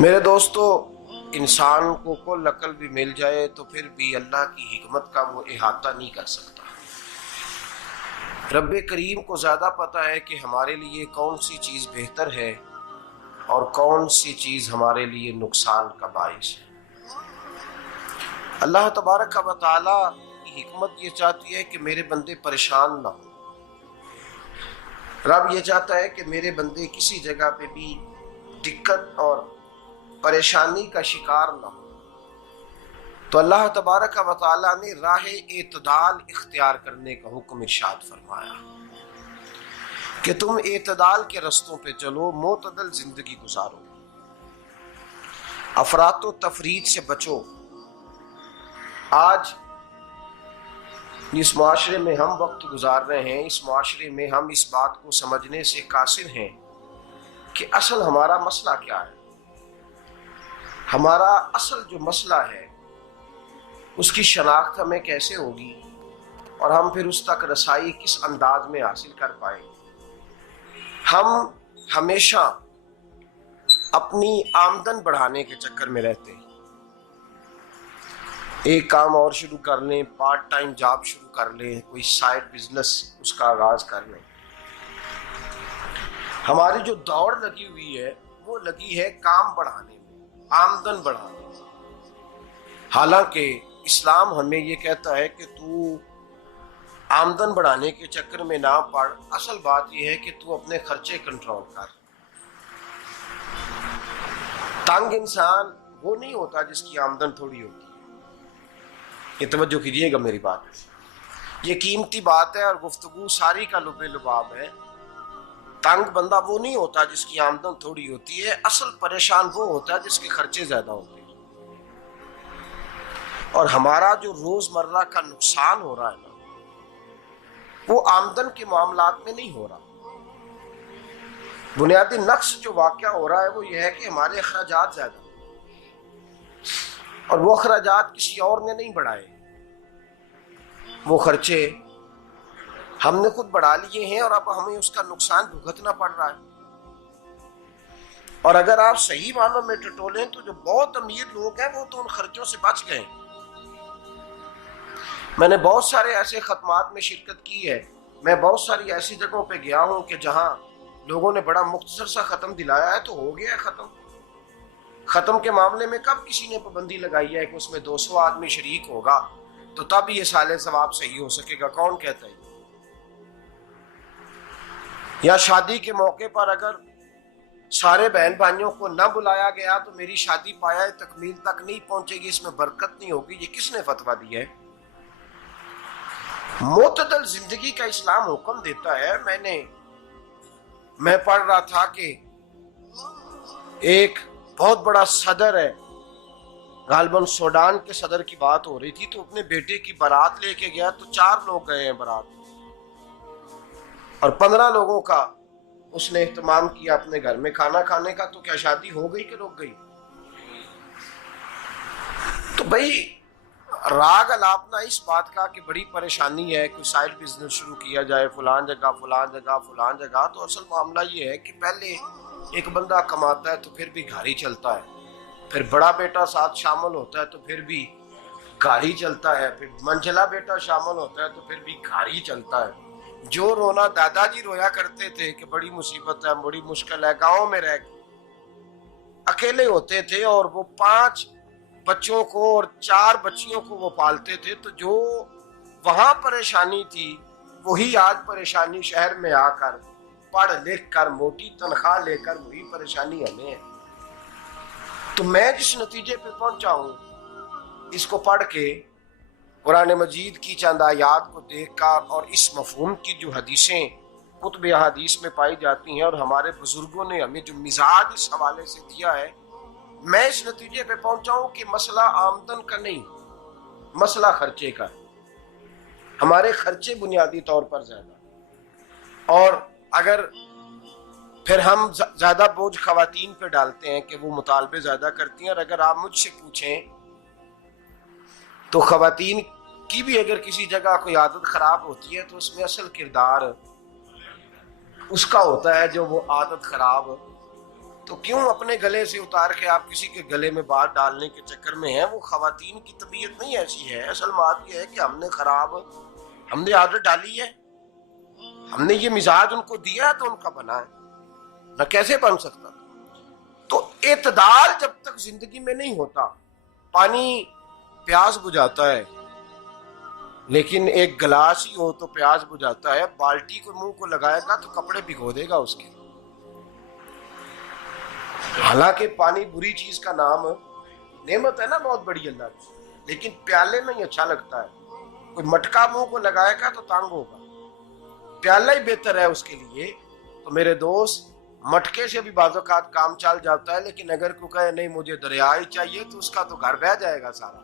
میرے دوستو، انسان کو کل عقل بھی مل جائے تو پھر بھی اللہ کی حکمت کا وہ احاطہ نہیں کر سکتا۔ رب کریم کو زیادہ پتہ ہے کہ ہمارے لیے کون سی چیز بہتر ہے اور کون سی چیز ہمارے لیے نقصان کا باعث ہے۔ اللہ تبارک و تعالی کی حکمت یہ چاہتی ہے کہ میرے بندے پریشان نہ ہوں۔ رب یہ چاہتا ہے کہ میرے بندے کسی جگہ پہ بھی دقت اور پریشانی کا شکار نہ ہو۔ تو اللہ تبارک و تعالی نے راہ اعتدال اختیار کرنے کا حکم ارشاد فرمایا کہ تم اعتدال کے رستوں پہ چلو، معتدل زندگی گزارو، افراط و تفریط سے بچو۔ آج جس معاشرے میں ہم وقت گزار رہے ہیں، اس معاشرے میں ہم اس بات کو سمجھنے سے قاصر ہیں کہ اصل ہمارا مسئلہ کیا ہے۔ ہمارا اصل جو مسئلہ ہے اس کی شناخت ہمیں کیسے ہوگی اور ہم پھر اس تک رسائی کس انداز میں حاصل کر پائیں۔ ہم ہمیشہ اپنی آمدن بڑھانے کے چکر میں رہتے ہیں، ایک کام اور شروع کر لیں، پارٹ ٹائم جاب شروع کر لیں، کوئی سائیڈ بزنس اس کا آغاز کر لیں۔ ہماری جو دوڑ لگی ہوئی ہے وہ لگی ہے کام بڑھانے میں، آمدن بڑھانے میں، حالانکہ اسلام ہمیں یہ کہتا ہے کہ تو آمدن بڑھانے کے چکر میں نہ پڑ، اصل بات یہ ہے کہ تو اپنے خرچے کنٹرول کر۔ تنگ انسان وہ نہیں ہوتا جس کی آمدن تھوڑی ہوتی ہے۔ یہ توجہ کیجیے گا میری بات، یہ قیمتی بات ہے اور گفتگو ساری کا لب لباب ہے۔ تنگ بندہ وہ نہیں ہوتا جس کی آمدن تھوڑی ہوتی ہے، اصل پریشان وہ ہوتا ہے جس کے خرچے زیادہ ہوتے ہیں۔ اور ہمارا جو روزمرہ کا نقصان ہو رہا ہے نا، وہ آمدن کے معاملات میں نہیں ہو رہا۔ بنیادی نقص جو واقعہ ہو رہا ہے وہ یہ ہے کہ ہمارے اخراجات زیادہ ہیں اور وہ اخراجات کسی اور نے نہیں بڑھائے، وہ خرچے ہم نے خود بڑھا لیے ہیں اور اب ہمیں اس کا نقصان بھگتنا پڑ رہا ہے۔ اور اگر آپ صحیح معنوں میں ٹٹولیں تو جو بہت امیر لوگ ہیں وہ تو ان خرچوں سے بچ گئے۔ میں نے بہت سارے ایسے ختمات میں شرکت کی ہے، میں بہت ساری ایسی جگہوں پہ گیا ہوں کہ جہاں لوگوں نے بڑا مختصر سا ختم دلایا ہے تو ہو گیا ہے ختم۔ ختم کے معاملے میں کب کسی نے پابندی لگائی ہے کہ اس میں 200 آدمی شریک ہوگا تو تب یہ سال ثواب صحیح ہو سکے گا؟ کون کہتا ہے؟ یا شادی کے موقع پر اگر سارے بہن بھائیوں کو نہ بلایا گیا تو میری شادی پایہ تکمیل تک نہیں پہنچے گی، اس میں برکت نہیں ہوگی، یہ کس نے فتویٰ دیا ہے؟ معتدل زندگی کا اسلام حکم دیتا ہے۔ میں پڑھ رہا تھا کہ ایک بہت بڑا صدر ہے، غالباً سوڈان کے صدر کی بات ہو رہی تھی، تو اپنے بیٹے کی بارات لے کے گیا تو 4 لوگ گئے ہیں بارات اور 15 لوگوں کا اس نے اہتمام کیا اپنے گھر میں کھانا کھانے کا۔ تو کیا شادی ہو گئی کہ رک گئی؟ تو بھئی راگ الاپنا اس بات کا کہ بڑی پریشانی ہے، کوئی سائیڈ بزنس شروع کیا جائے فلان جگہ فلان جگہ فلان جگہ، تو اصل معاملہ یہ ہے کہ پہلے ایک بندہ کماتا ہے تو پھر بھی گھر ہی چلتا ہے، پھر بڑا بیٹا ساتھ شامل ہوتا ہے تو پھر بھی گھر ہی چلتا ہے، پھر منجلا بیٹا شامل ہوتا ہے تو پھر بھی گھر ہی چلتا ہے۔ جو رونا دادا جی رویا کرتے تھے کہ بڑی مصیبت ہے، بڑی مشکل ہے، گاؤں میں رہ اکیلے ہوتے تھے اور وہ 5 بچوں کو اور 4 بچیوں کو وہ پالتے تھے، تو جو وہاں پریشانی تھی وہی آج پریشانی شہر میں آ کر پڑھ لکھ کر موٹی تنخواہ لے کر وہی پریشانی ہمیں ہے۔ تو میں جس نتیجے پہ پہنچا ہوں اس کو پڑھ کے، قرآن مجید کی چند آیات کو دیکھ کر اور اس مفہوم کی جو حدیثیں کتب احادیث میں پائی جاتی ہیں اور ہمارے بزرگوں نے ہمیں جو مزاج اس حوالے سے دیا ہے، میں اس نتیجے پہ پہنچا ہوں کہ مسئلہ آمدن کا نہیں، مسئلہ خرچے کا ہے۔ ہمارے خرچے بنیادی طور پر زیادہ، اور اگر پھر ہم زیادہ بوجھ خواتین پہ ڈالتے ہیں کہ وہ مطالبے زیادہ کرتی ہیں، اور اگر آپ مجھ سے پوچھیں تو خواتین کی بھی اگر کسی جگہ کوئی عادت خراب ہوتی ہے تو اس میں اصل کردار اس کا ہوتا ہے جو وہ عادت خراب تو کیوں اپنے گلے سے اتار کے آپ کسی کے گلے میں بات ڈالنے کے چکر میں ہیں؟ وہ خواتین کی طبیعت نہیں ایسی ہے. اصل بات یہ ہے کہ ہم نے عادت ڈالی ہے، ہم نے یہ مزاج ان کو دیا ہے تو ان کا بنا ہے، نہ کیسے بن سکتا. تو اعتدال جب تک زندگی میں نہیں ہوتا، پانی پیاس بجھاتا ہے لیکن ایک گلاس ہی ہو تو پیاس بجھاتا ہے، بالٹی کو منہ کو لگائے گا تو کپڑے بھگو دے گا اس کے. حالانکہ پانی بری چیز کا نام نعمت ہے نا بہت بڑی اللہ کی، لیکن پیالے میں ہی اچھا لگتا ہے. کوئی مٹکا منہ کو لگائے گا تو تانگ ہوگا، پیالہ ہی بہتر ہے اس کے لیے. تو میرے دوست، مٹکے سے بھی بعض اوقات کام چل جاتا ہے، لیکن اگر کوئی کہے نہیں مجھے دریا ہی چاہیے تو اس کا تو گھر بہ جائے گا، سارا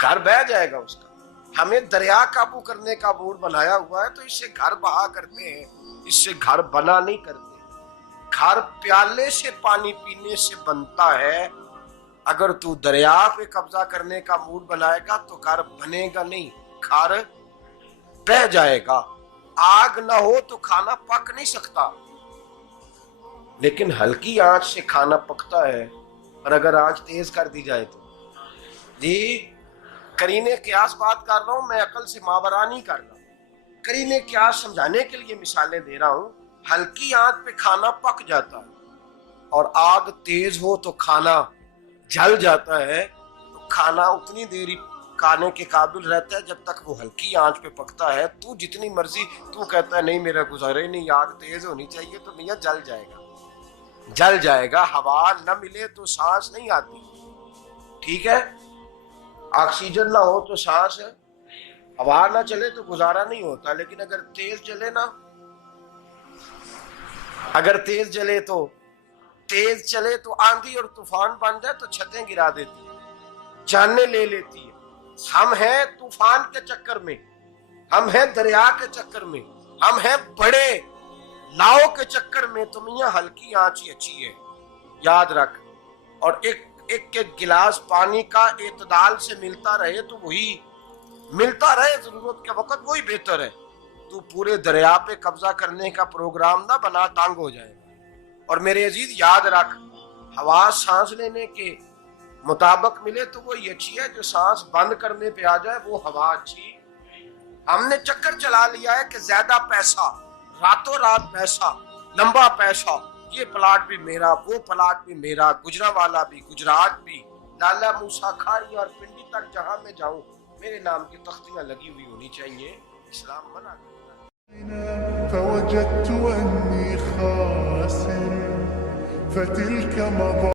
گھر بہ جائے گا اس کا. ہمیں دریا قابو کرنے کا موڈ بنایا ہوا ہے تو اس سے گھر بہا کرتے ہیں، اس سے گھر بنا نہیں کرتے. گھر پیالے سے پانی پینے سے بنتا ہے. اگر تو دریا پہ قبضہ کرنے کا موڈ بنائے گا تو گھر بنے گا نہیں، گھر بہ جائے گا. آگ نہ ہو تو کھانا پک نہیں سکتا، لیکن ہلکی آنچ سے کھانا پکتا ہے. اور اگر آنچ تیز کر دی جائے تو جی قرینے قیاس بات کر رہا ہوں، میں عقل سے ماورا نہیں کر رہا. قرینے قیاس سمجھانے کے لیے مثالیں دے رہا ہوں. ہلکی آنچ پہ کھانا پک جاتا ہے اور آگ تیز ہو تو کھانا جل جاتا ہے. تو کھانا اتنی دیر کھانے کے قابل رہتا ہے جب تک وہ ہلکی آنچ پہ پکتا ہے. تو جتنی مرضی تو کہتا ہے نہیں میرا گزارے نہیں، آگ تیز ہونی چاہیے، تو میاں جل جائے گا، جل جائے گا. ہوا نہ ملے تو سانس نہیں آتی، ٹھیک ہے؟ آکسیجن نہ ہو تو سانس، ہوا نہ چلے تو گزارا نہیں ہوتا. لیکن اگر تیز جلے نا، اگر تیز چلے تو آندھی اور طوفان بن جائے تو چھتیں گرا دیتی ہے، جانیں لے لیتی ہے. ہم ہیں طوفان کے چکر میں، ہم ہیں دریا کے چکر میں، ہم ہیں بڑے لاؤ کے چکر میں. تو میاں ہلکی آنچ ہی اچھی ہے، یاد رکھ. اور ایک گلاس پانی کا اعتدال سے ملتا رہے تو وہی ملتا رہے، ضرورت کے وقت وہی بہتر ہے. تو پورے دریا پہ قبضہ کرنے کا پروگرام نہ بنا، تانگ ہو جائے گا. اور میرے عزیز یاد رکھ، ہوا سانس لینے کے مطابق ملے تو وہی اچھی ہے، جو سانس بند کرنے پہ آ جائے وہ ہوا اچھی. ہم نے چکر چلا لیا ہے کہ زیادہ پیسہ، راتوں رات پیسہ، لمبا پیسہ، یہ پلاٹ بھی میرا، وہ پلاٹ بھی میرا، گجرانوالا بھی، گجرات بھی، لالا موسیٰ کھاری اور پنڈی تک جہاں میں جاؤں میرے نام کی تختیاں لگی ہوئی ہونی چاہیے. اسلام منع کرتا. فوجدت أني خاسر فتلك مضى